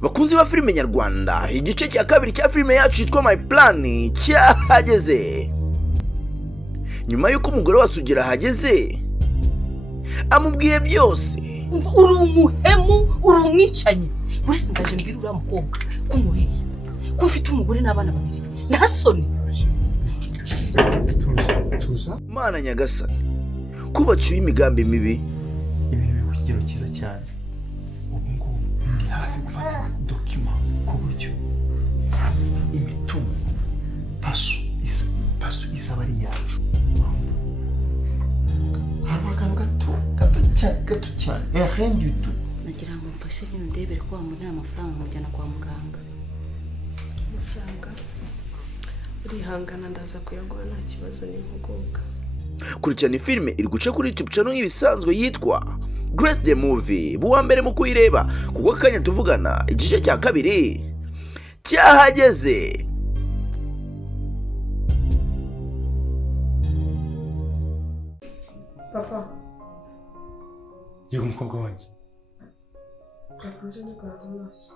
bakunzi ba filime nyarwanda, igice cya kabiri cya filime yacu yitwa My Plan cyahageze. Nyuma yuko umugore wa Sugira hageze amubwiye byose. Uri umuhemu, uri umwicanyi. Uretse ndaje mbwira uriya mukobwa kumuriye ko ufite umugore n'abana babiri. Nta soni. Tuza Mana nyagasani, kubacuye imigambi mibi. ibintu biri ku kigero cyiza cyane. Ubu ngubu ndi hafi gufata dokima ku buryo imitungo pasu isaba ari yacu. Hari akantu gato cyane rien du tout. Nagira ngo mfashe nyine ndebere ko wamubona amafaranga mujyana kwa muganga. Amafaranga urihangana ndaza kuyaguha nta kibazo n'impuguka. Kurikirana filime iri guca kuri YouTube channel y'ibisanzwe yitwa Grace the Movie. Buwa mbere mu kuyireba kuko akanya tuvugana igice cya kabiri cyahageze. Papa, Yego umukobwa wanjye. kakunze n'ikaza amaso.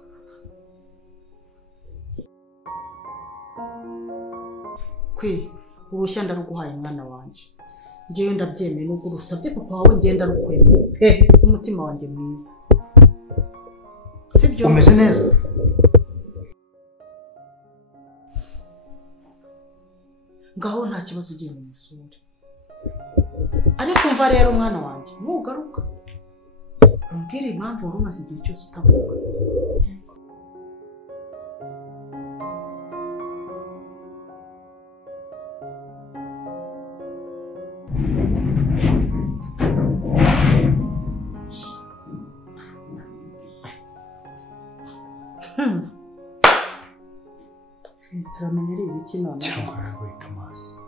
Kwe urushya ndaruguhaye mwana wanjye. Ngewe ndabyemeye nubwo urusabye papa wawe ngenda rukwemeye pe umutima wanjye mwiza. Sibyo? Umeze neza? Ngaho nta kibazo ugiye mu musore. Ariko umva rero mwana wanjye, nugaruka umbwire impamvu wari umaze igihe cyose utavuga. Turamenyere ibiki none? Cyangwa yagoye Thomas.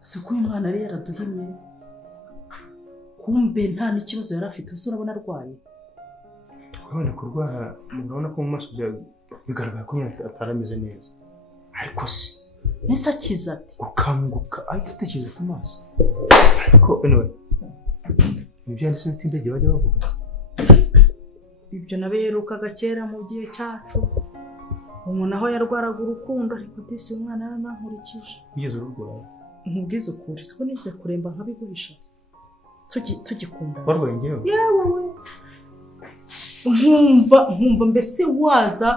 Siko uyu mwana ari yaraduhimye. Kumbe nta n'ikibazo yari afite, uso urabona arwaye. Wabona kurwara, murabona ko mu maso bigaragara ko nyine atarameze neza. Ariko si Nesa kiza ati gukanguka ahita atekereza Thomas. Ariko anyway, nibyanditse n'itindege bajya bavuga. ibyo nabeherukaga kera mu gihe cyacu. Umuntu aho yarwaraga urukundo ariko disi umwana yaranankurikije. Bigeze ururwara. Nkubwize ukuri, siko nize kuremba nkabigurisha. Tugikunda. Warwaye ngewe? Yewe we. Nkumva mbese waza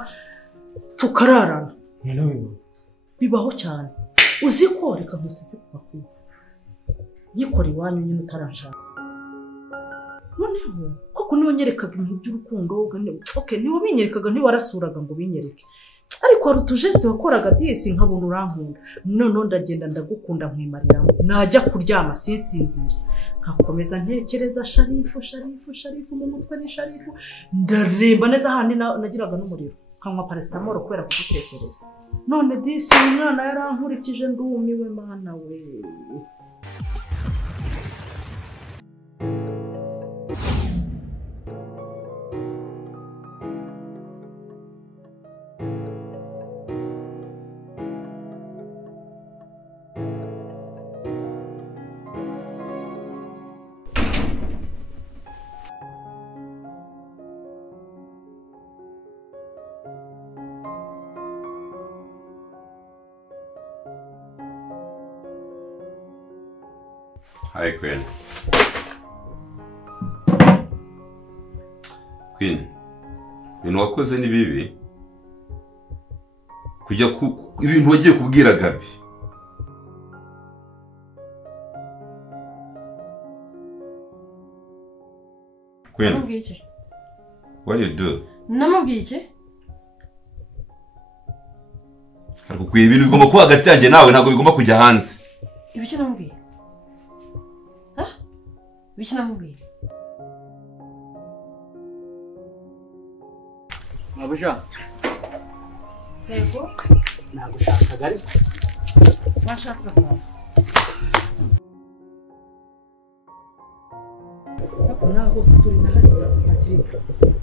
tukararana. Bibaho cyane. Uzi ko reka musize kubakwiye. Nyikora iwanyu nyine utaranshaka. Noneho koko niwe nyerekaga ibintu by'urukundo, okay niwe binyerekaga ntiwarasuraga ngo binyereke. Ariko hari utujeste wakoraga disi nkabona urankunda. None ndagenda ndagukunda nkwimariramo. Najya kuryama sinsinzira. Nkakomeza ntekereza Sharifu mu mutwe ni Sharifu. Ndaremba neza handi nagiraga n'umuriro. Nkanywa paracetamol kubera kugutekereza. None disi umwana yarankurikije ndumiwe mana we. Hi, Queen. Queen, ibintu wakoze ni bibi. Kujya ibintu wagiye kubwira Gabi. Queen, Namubwiye. what you do? Namubwiye. Ariko kwiye ibintu bigomba kuba hagati yanjye nawe ntabwo bigomba kujya hanze. Ibiki namubwiye? Ibiki namubwiye? Mabusha. Yego. Nagushakaga ariko. Washakaga. Ako naho hose turi na hariya Patrick.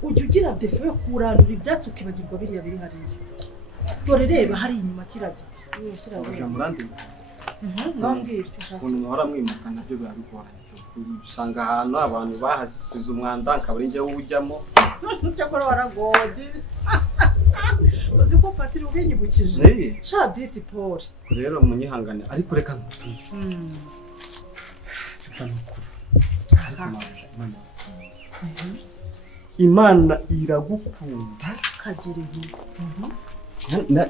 Ujya ugira defo yo kurandura ibyatsi ukibagirwa biriya biri hariya. Dore reba hari inyuma kira giti. Mabusha murandi. Ngambwira icyo ushaka. Umuntu wara mwimukana byo bya bigoranye. usanga ahantu abantu bahasize umwanda akaba ari njye ujyamo cyakora waragodisi uzi ko patiri ubinyibukije sha disi Paul rero munyihangane ariko reka ntutwize Imana iragukunda kagira intu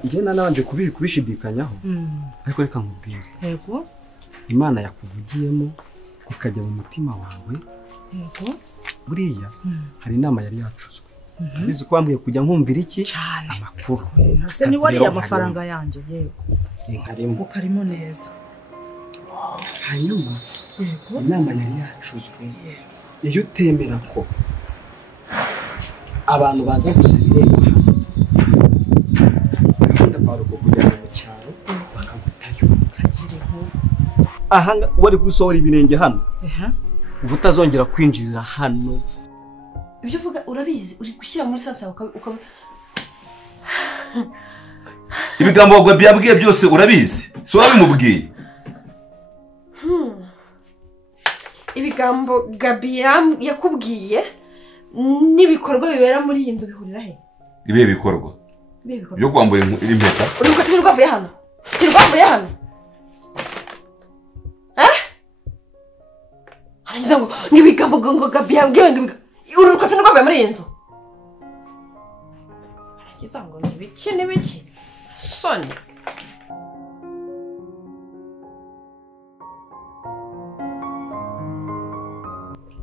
njye nabanje kubishidikanyaho ariko reka nkubwire yego Imana yakuvugiyemo ikajya mu mutima wawe yego buriya hari inama yari yacuzwe abizi ko wambwiye kujya nkumvira iki amakuru se ni wari amafaranga yanjye yego inkarimo ukarimo neza hanyuma yego inama yari yacuzwe iyo utemera ko abantu baza gusabira gahunda kwa rugo kujyana mu cyaro bakagutayo kagira intu aha wari gusohora ibirenge hano ubu utazongera kwinjira hano ibyo uvuga urabizi uri gushyira muri sansa ibigambo Gabi yabwiye byose urabizi so wabimubwiye ibigambo Gabi yakubwiye n'ibikorwa bibera muri iyi nzu bihurira he ibihe bikorwa byo kwambura impeta uri ko twirirwavuye hano haragize ngo ibigambo Gabi yabwiye ngo uri ko twirirwavuye muri iyi nzu haragize ngo n'ibiki soni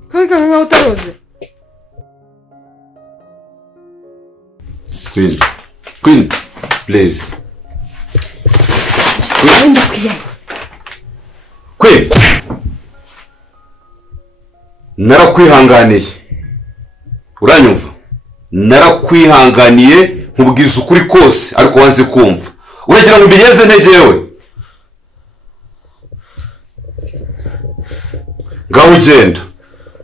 kwiga nkaho utaruzi Queen, please. Queen. Narakwihanganiye. Uranyumva? Narakwihanganiye nkubwiza ukuri kose ariko wanze kumva. Uragira ngo mbigeze ntegewe. Ngaho ugenda.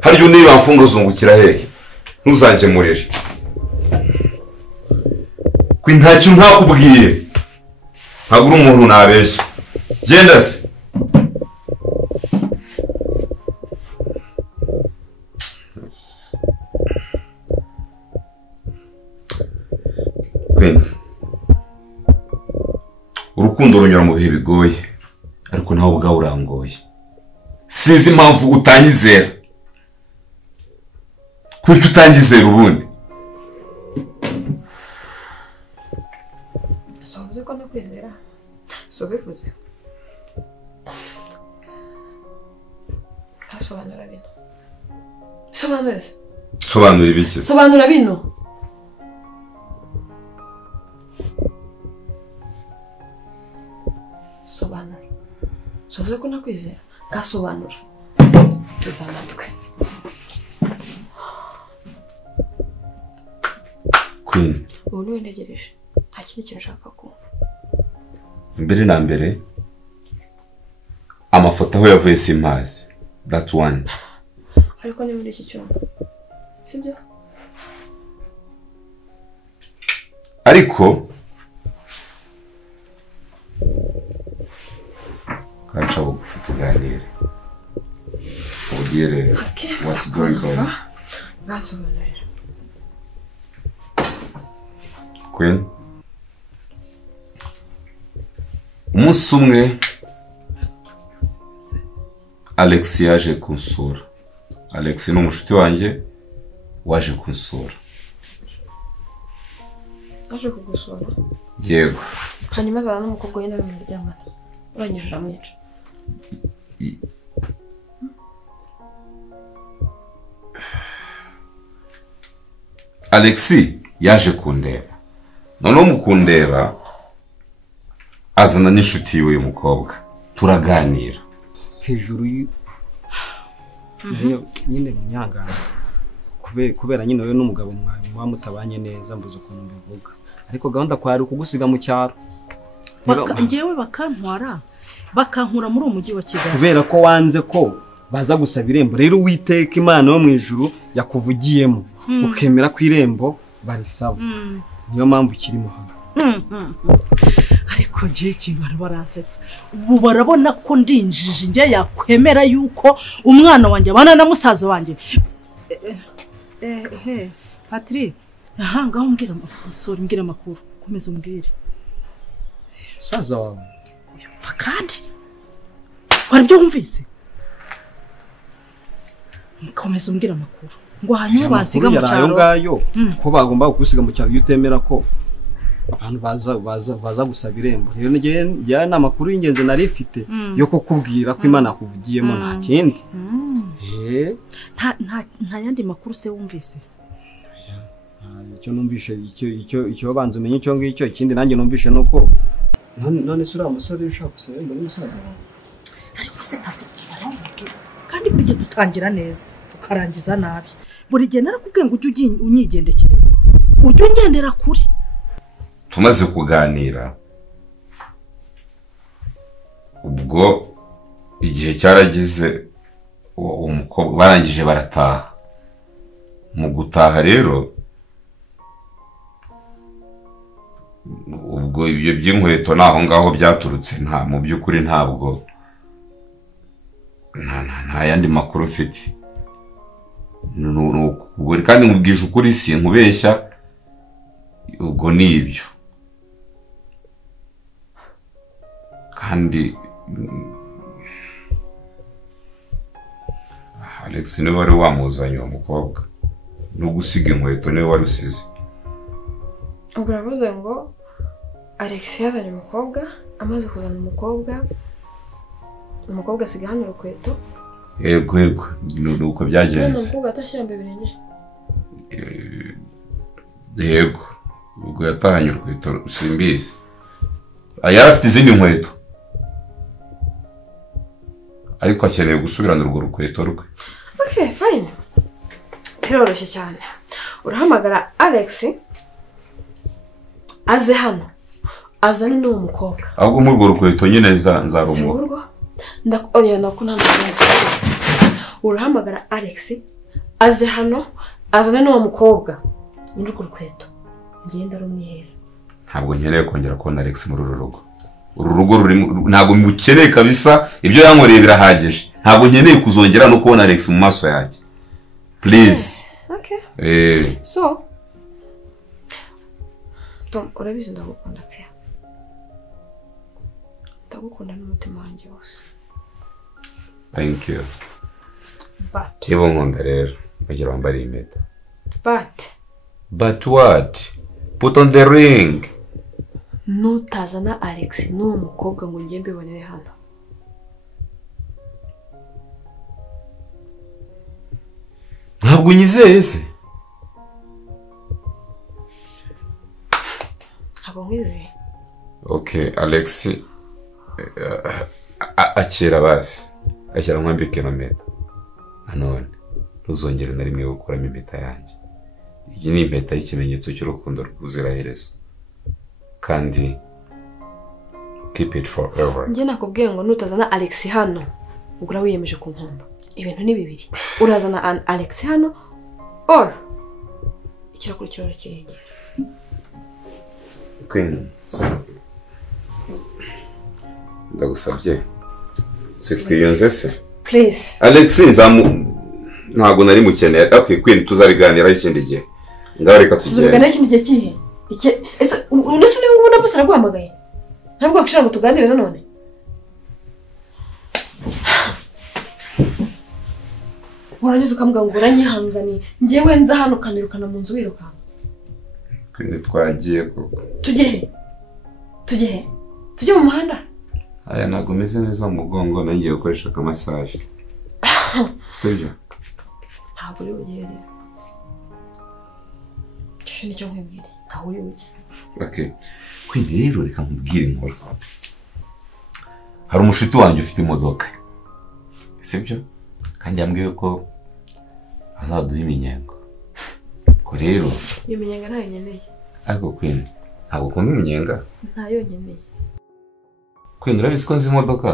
Haryo niba mfunga uzungukira hehe? Ntuzanje murire. Queen ntacyo ntakubwiye. Ntabwo uri umuntu nabeshya. Genda se. Queen. Urukundo runyura mu bihe bigoye. Ariko nawe ubwawe urangoye. Sinzi impamvu utanyizera. Kuki utanyizera ubundi? Sobuze ko nakwizera. Sobivuze. Kasobanura bino. Sobanura ibiki? Sobanura bino. Sobanura. Sobuze ko nakwizera. Kasobanura. Bizamatwe. Queen. Ubu niwe ntegereje. Nta kindi kintu ushaka kumva. Mbere na mbere amafoto aho yavuye simpazi. That one. Ariko ni muri iki cyumba. Sibyo? Ariko kacha bugufi tuganire. Ugire what's going on? Gasobanurira. Queen. Umunsi umwe Alex yaje kunsura. Alex ni umushuti wanjye waje kunsura. Aje kugusura? Yego. Hanyuma azana n'umukobwa we nawe muryamana. Urangije uramwica. Alex yaje kundeba. Noneho mukundeba azana n'inshuti yiwe y'umukobwa. Turaganira. Hejuru nyine munyangana kubera nyine we n'umugabo mwa mutabanye neza mbuze ukuntu mbivuga ariko gahunda kwari kugusiga mu cyaro ngewe bakankura muri umujyi wa Kigali kubera ko wanze ko baza gusaba irembo rero Uwiteka Imana yo mu ijuru yakuvugiyemo ukemera ko irembo barisaba niyo mpamvu kirimo hano ariko ariko ngiye ikintu bari baransetsa ubu barabona ko ndinjije njye yakwemera yuko umwana wanjye abana na musaza wanjye Patrick aha ngaho mbwira musore mbwira amakuru komeza umbwire musaza wawe mfa kandi wari byo wumvise komeza umbwira amakuru ngo hanyuma basiga mu cyaro ngayo ko bagomba kugusiga mu cyaro yutemera ko abantu baza gusaba irembo rero njye n'amakuru y'ingenzi nari ifite yo kukubwira ko Imana yakuvugiyemo nta kindi nta yandi makuru se wumvise icyo numvishe icyo banze umenye icyo ngicyo ikindi nanjye numvishe nuko none sura umusore ushaka gusaba irembo n'umusaza wawe ariko se kandi buri gihe dutangira neza tukarangiza nabi buri gihe narakubwiye ngo ujye unyigendekereza ujye ungendera kuri tumaze kuganira ubwo igihe cyaragize umukobwa barangije barataha mu gutaha rero ubwo ibyo by'inkweto naho ngaho byaturutse mu by'ukuri ntabwo nta yandi makuru ufite kandi nkubwije ukuri si nkubeshya ubwo ni ibyo kandi Alex niwe wari wamuzanye uwo mukobwa no gusiga inkweto niwe wari usize ubwo uravuze ngo Alex yazanye umukobwa amaze kuzana umukobwa asiga hano urukweto yego nuko byagenze umukobwa atashyambe birenge yego ubwo yatahanye urukweto simbizi yari afite izindi nkweto ariko akeneye gusubirana urwo rukweto rwe okay fine biroroshye cyane urahamagara Alex aze hano azane n'uwo mukobwa ahubwo muri urwo rukweto nyine nzarumuha oya nakunana urahamagara Alex aze hano azane n'uwo mukobwa nyine urwo rukweto ngenda rumwihera ntabwo nkeneye kongera kubona Alex muri uru rugo ntabwo mukeneye kabisa ibyo yankoreye birahagije ntabwo nkeneye kuzongera no kubona Alex mu maso yanjye please okay so Tom urabizi ndagukunda pe ndagukunda n'umutima wanjye wose thank you but yebo nkunda rero bagira wambare impeta but what put on the ring nutazana Alex n'uwo mukobwa ngo njye mbibonere hano ntabwo unyizeye se ntabwo nkwizeye okay Alex akira basi ashyira nkwambike ino mpeta nanone ntuzongere na rimwe gukuramo impeta yanjye iyi ni impeta y'ikimenyetso cy'urukundo rw'ubuziraherezo kandi keep it forever njye nakubwiye ngo nutazana Alex hano ugura wiyemeje ku nkomba ibintu ni bibiri urazana Alex hano or ikirakurikiro kirengera Queen ndagusabye twiyunze se please Alex ntabwo nari mukeneye okay Queen tuzabiganiraho ikindi gihe ngaho reka tugende tuzabiganiraho ikindi gihe kihe ese unese niba ubona bose araguhamagaye ntabwo wakishaka ngo tuganire nanone warangiza ukambwira ngo uranyihanganiye njyewe nza hano ukanirukana mu nzu wirukana Queen twagiye koko tujye mu muhanda aya ntabwo meze neza mu mugongo nangiye gukoresha akamasaje sibyo ntabwo uri bugere cyo nicyo nkwibwira ntaho uri bujye okay Queen rero reka nkubwire inkuru hari umushuti wanjye ufite imodoka sibyo kandi yambwiye ko azaduha iminyengo ko rero iyo minyenga ntayo nkeneye ariko Queen ntabwo ukunda iminyenga ntayo nkeneye Queen urabizi ko nzi imodoka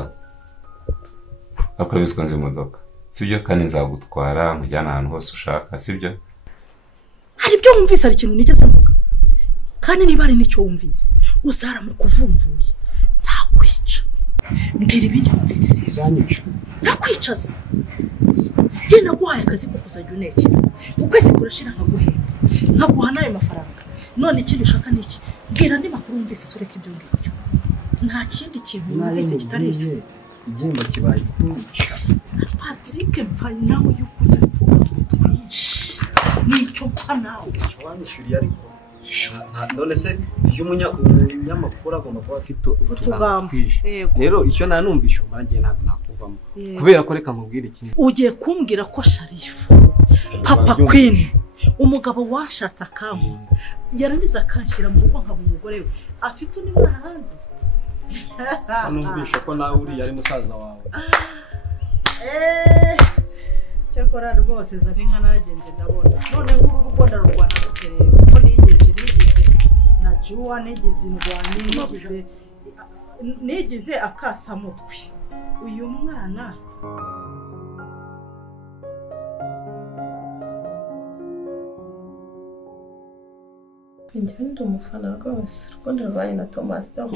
ariko urabizi ko nzi imodoka sibyo kandi nzagutwara nkujyana ahantu hose ushaka sibyo hari ibyo wumvise hari ikintu nigeze mvuga kandi niba ari nicyo wumvise uzara mu kuvumvuye ndakwica mbwira ibindi wumvise rero uzanyica ndakwicaza njye naguhaye akazi ko kuzajya unekera ukwezi kurashira nkaguhemba nkaguha n'ayo mafaranga none ikindi ushaka ni iki mbwira andi makuru wumvise sureka ibyo ngibyo nta kindi kintu wumvise kitari icyo igihembo kibaye kwica Patrick mpfa nawe yuko twinshi nicyo mpfa nawe wanyishyuriye ariko none se iyo umunyamakuru agomba kuba afite utugambo twinshi rero icyo nanumvishe umanjye ntabwo nakuvamo kubera ko reka mubwire ikintu ugiye kumbwira ko Sharifu Papa Queen umugabo washatse akankunda yarangiza akanshyira mu rugo nkaba umugore we afite undi mwana hanze numvishe ko nawe uri yari musaza wawe cyakora rwose zari nka naragenze ndabona noneho uru rugo ndarurwana rutereye kuko nigeje na Juwa nigeze indwanye nigize akasamutwe uyu mwana njye ndi umufana rwose urukundo rwanjye na Thomas Dom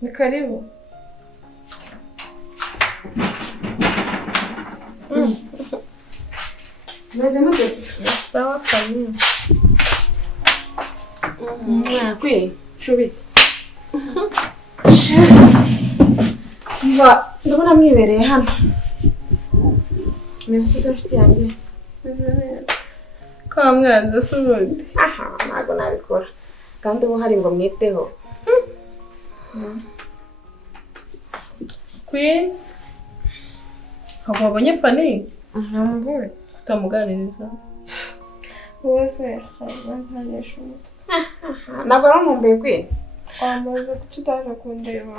ni karibu Meze mutesi sawa karibu kwe shubiti ndabona mwibereye hano meze ute nshuti yanjye meze neza kwa mwanza se ubundi ntabwo nabikora kandi ubu hari ngo mwiteho Queen ntabwo wabonye Fanny ntamubure utamuganiriza wese ntanesha umutwe ntabwo arankumbuye Queen wamaze kuki utaje kundeba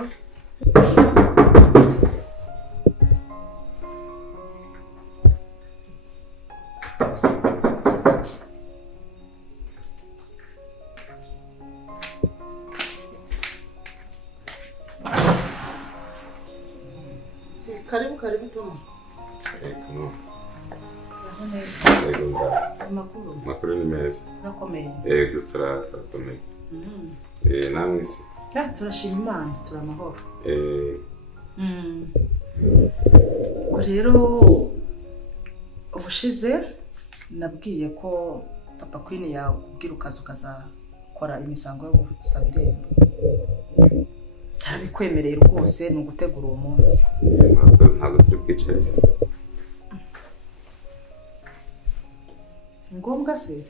karibu Toma Makuru ni meza nakomeye turakomeye namwe se turashima Imana turamahoro rero ubushize nabwiye ko Papa Queen yakubwira ukazakora imisango yo gusaba irembo tarabikwemereye rwose ni ugutegura uwo munsi ntabwo turi bwicarize ngombwa se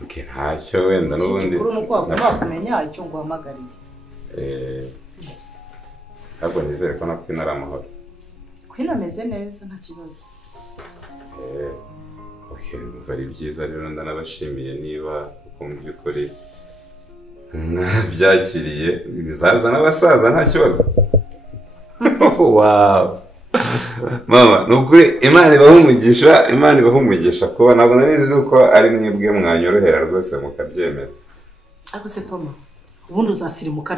ntacyo wenda n'ubundi kuri nuko wagomba kumenya icyo nguhamagariye ntabwo nizere ko na Queen ari amahoro Queen ameze neza nta kibazo ari byiza rero ndanabashimiye niba uko mu by'ukuri byakiriye bizaza n'abasaza nta kibazo wow mama nukuri Imana ibaha umugisha kuba ntabwo narizi uko ari mwebwe mwanyorohera rwose mukabyemera ariko se Toma ubundi uzasirimuka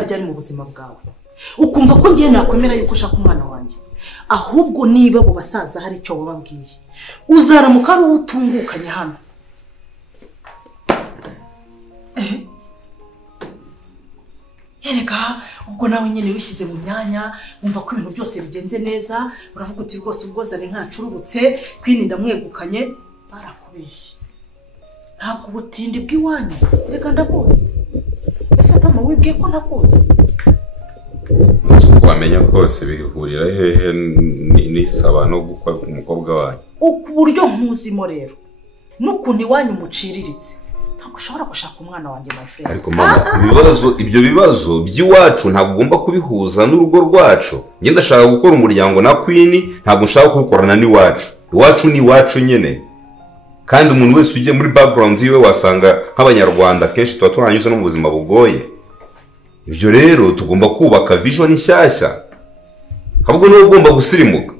ryari mu buzima bwawe ukumva ko ngiye nakwemera yuko ushaka umwana wanjye ahubwo niba abo basaza hari icyo wababwiye uzaramuka ari utungukanye hano Erega ubwo nawe nyine wishyize mu myanya wumva ko ibintu byose bigenze neza uravuga uti rwose ubwozane ntacururutse Queen ndamwegukanye barakubeshye ntabwo ubutindi bw'iwanyu reka ndabuzi ese Toma wibwiye ko ntakuzi uko wamenya kose bihurira hehe n'isaba no gukwa ku mukobwa wanyu ku buryo mpuzimo rero n'ukuntu iwanyu muciriritse ntabwo ushobora gushaka umwana wanjye my friend ariko mama ibyo bibazo by'iwacu ntabwo ugomba kubihuza n'urugo rwacu njye ndashaka gukora umuryango na Queen ntabwo nshaka kubikorana n'iwacu iwacu ni iwacu nyine kandi umuntu wese ugiye muri background yiwe wasanga nk'abanyarwanda kenshi tuba turanyuze no mu buzima bugoye ibyo rero tugomba kubaka vision nshyashya ahubwo niwe ugomba gusirimuka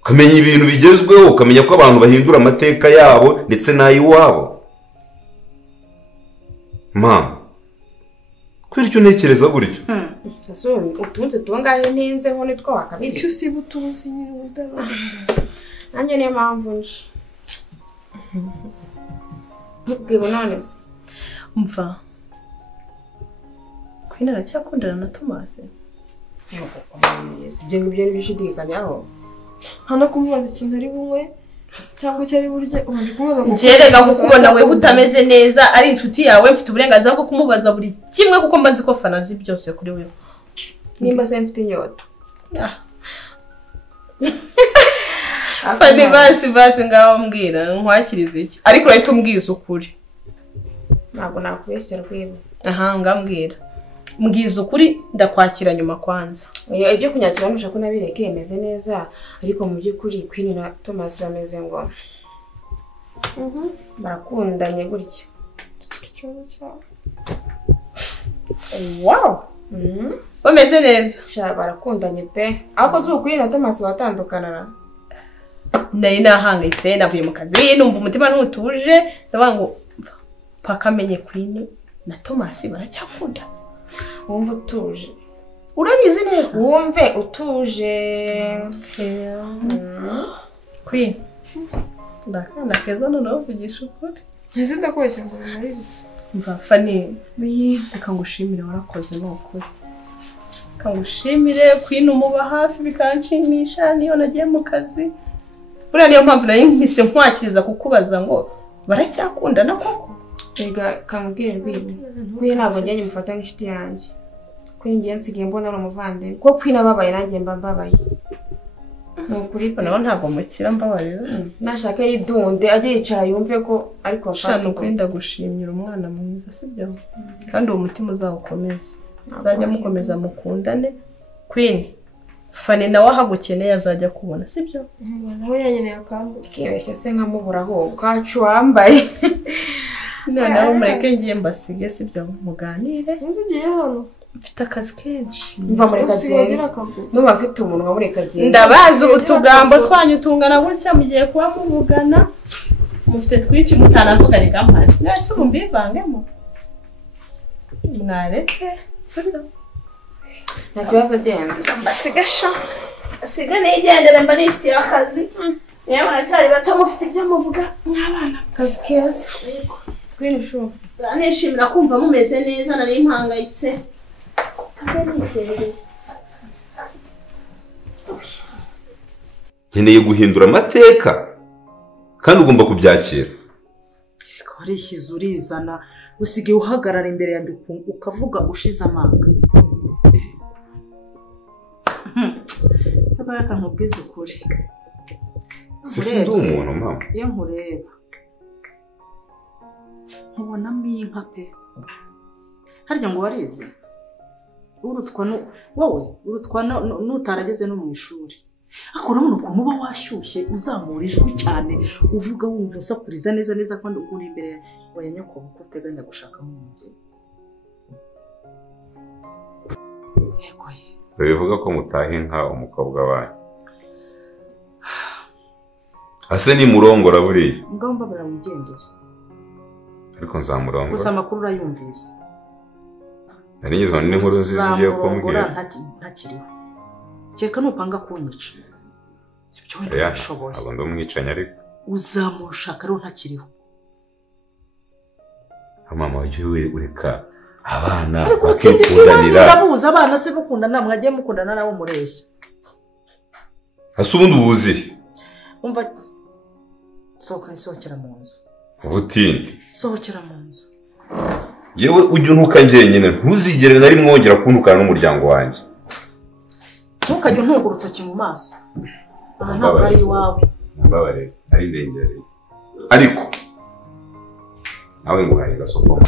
ukamenya ibintu bigezweho ukamenya ko abantu bahindura amateka yabo ndetse n'ay'iwabo mama kubera icyo ntekereza gutyo utunze tungahe ntinzeho nitwo wakabiri icyo usiba utunzi nyine udabona nanjye niyo mpamvu nje Bwibo none se. Umva. Queen aracyakundana na Thomas. Ibyo ngibyo ntibishidikanyaho. hano kumubaza ikintu ari bunywe cyangwa icyo ari burye ubundi kumubaza ngerega kukubona wewe utameze neza ari inshuti yawe mfite uburenganzira bwo kumubaza buri kimwe kuko mbanzi ko fana zi byose kuri wewe nimba se mfite inyota. Fani basi ngaho mbwira nkwakiriza iki ariko urahita umbwiza ukuri. Ntabwo nakubeshyira Bwibo. Aha ngambwira mbwiza ukuri ndakwakira nyuma kwanza. Ibyo kunyakira nusha ko nabireke yemeze neza ariko mu by'ukuri Queen na Thomas bameze ngo barakundanye gutya. ikibazo cyawe Wow. Bameze neza. Sha barakundanye pe. Ahubwo si Queen na Thomas batandukana. Nari nahangayitse navuye mu kazi numva umutima ntutuje ndavuga ngo paka menye Queen na Thomas baracyakunda. Wumva utuje. Urabizi neza. Wumve utuje. Queen. Ndakana keza noneho kugisha ukuri. ese ndakubeshya ngo bimarize Mva Fani reka ngushimire warakoze n'ukuri. Kangushimire Queen umuba hafi bikanshimisha niyo nagiye mu kazi. Buriya niyo mpamvu nari mpise nkwakiriza kukubaza ngo baracyakundana koko. Ega kamubwire Bwibo. Queen ntabwo njye mufata nk'inshuti yanjye. Queen njye nsigaye mbona ari umuvandimwe. Ko Queen ababaye nanjye mbabaye. Nukuri pe naho ntabwo mukira mbabarira. Nashaka yidunde ajye yicara yumve ko ariko Shano kwenda gushimira umwana mwiza sibyo. Kandi uwo mutima uzawukomeza. Uzajya mukomeza mukundane. Queen Fani nawe ahagukeneye azajya kubona sibyo. naho yanyeneye akambu kibeshye se nkamubura ho kacu wambaye. Nawe mureke ngiye mbasige sibyo muganire. uzugiye hano Mfite akazi kenshi. Mva mureka agenda. Nuba mfite umuntu mureka agenda. Ndabazi utugambo twanyu tungana gutya mugiye kuba muvugana. Mufite twinshi mutanavugana gampari. Nase mumbivangemo. Mwaretse sibyo. Nta kibazo agenda. Mbasigasha. Asiga nigendere mba nifite akazi. Yewe muracyari bato mufite ibyo muvuga mwabana. Kazi keza. Queen shu. Nishimira kumva mumeze neza nari impangayitse. nkeneye guhindura amateka kandi ugomba kubyakira. Reka warishyize urizana usigaye uhagarara imbere yanjye ukavuga ushize amanga. Reka nkubwize ukuri. Si ndi umuntu mama. Iyo nkureba nkubonamo inka pe. Harya ngo warize urutwa nutarageze no mu ishuri. Akora muno ukuntu uba washyushye uzamura ijwi cyane uvuga wumva usakuriza neza kandi uri imbere ya nyoko uko uteganya gushaka mu mujyi. Bivuga ko mutaha inka umukobwa wawe. Ase ni murongora buriya. Mugabo mbabara wigendera. Ariko nzamurongora. Gusa amakuru urayumvise. Nari ngizwe n'inkuru zigiye kumbwira. Ntakiriho. Cyeka nupanga kunyica. Sibyo wenda urashoboye. Abo ndumwicanya ariko. Uzamushaka rero ntakiriho. Mama wajye ureka abana bakikundanira. Urabuza abana se mukundana mwagiye mukundana nabo mureshya. Ase ubundi ubuzi. Umva sohokera mu nzu. Ubutindi. Sohokera mu nzu. Yewe ujye untuka njyenyine ntuzigere nari mwongera kuntukana n'umuryango wanjye. Ntukajye untuka urutoki mu maso. Aha ntabwo ari iwawe. Mbabarire ari ndengereye. Ariko nawe nguhaye gasopo.